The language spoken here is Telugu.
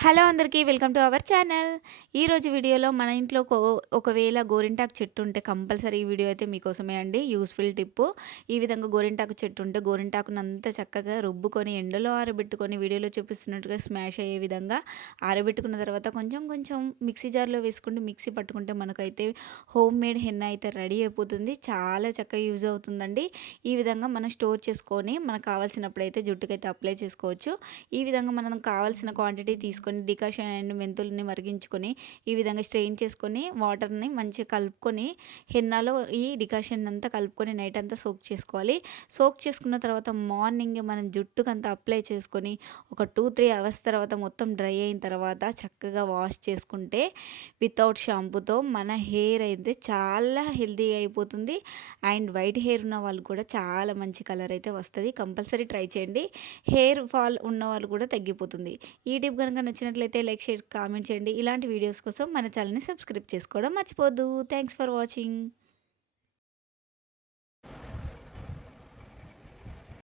హలో అందరికీ వెల్కమ్ టు అవర్ ఛానల్. ఈరోజు వీడియోలో మన ఇంట్లో ఒకవేళ గోరింటాకు చెట్టు ఉంటే కంపల్సరీ ఈ వీడియో అయితే మీకోసమే అండి. యూస్‌ఫుల్ టిప్పు. ఈ విధంగా గోరింటాకు చెట్టు ఉంటే గోరింటాకునంతా చక్కగా రుబ్బుకొని ఎండలో ఆరబెట్టుకొని వీడియోలో చూపిస్తున్నట్టుగా స్మాష్ అయ్యే విధంగా ఆరబెట్టుకున్న తర్వాత కొంచెం కొంచెం మిక్సీ జార్‌లో వేసుకుంటూ మిక్సీ పట్టుకుంటే మనకైతే హోమ్ మేడ్ హెన్నా అయితే రెడీ అయిపోతుంది. చాలా చక్కగా యూజ్ అవుతుందండి. ఈ విధంగా మనం స్టోర్ చేసుకొని మనకు కావాల్సినప్పుడైతే జుట్టుకైతే అప్లై చేసుకోవచ్చు. ఈ విధంగా మనం కావాల్సిన క్వాంటిటీ తీసుకొని డికాషన్ అండ్ మెంతుల్ని మరిగించుకొని ఈ విధంగా స్ట్రెయిన్ చేసుకొని వాటర్ని మంచిగా కలుపుకొని హెన్నాలో ఈ డికాషన్ అంతా కలుపుకొని నైట్ అంతా సోక్ చేసుకోవాలి. సోక్ చేసుకున్న తర్వాత మార్నింగ్ మనం జుట్టుకంతా అప్లై చేసుకొని ఒక 2-3 అవర్స్ తర్వాత మొత్తం డ్రై అయిన తర్వాత చక్కగా వాష్ చేసుకుంటే వితౌట్ షాంపూతో మన హెయిర్ అయితే చాలా హెల్తీగా అయిపోతుంది. అండ్ వైట్ హెయిర్ ఉన్న వాళ్ళు కూడా చాలా మంచి కలర్ అయితే వస్తుంది. కంపల్సరీ ట్రై చేయండి. హెయిర్ ఫాల్ ఉన్నవాళ్ళు కూడా తగ్గిపోతుంది. ఈ టిప్ కనుక నచ్చినట్లయితే లైక్, షేర్, కామెంట్ చేయండి. ఇలాంటి వీడియోస్ కోసం మన ఛానల్‌ని సబ్స్క్రైబ్ చేసుకోవడం మర్చిపోవద్దు. Thanks for watching.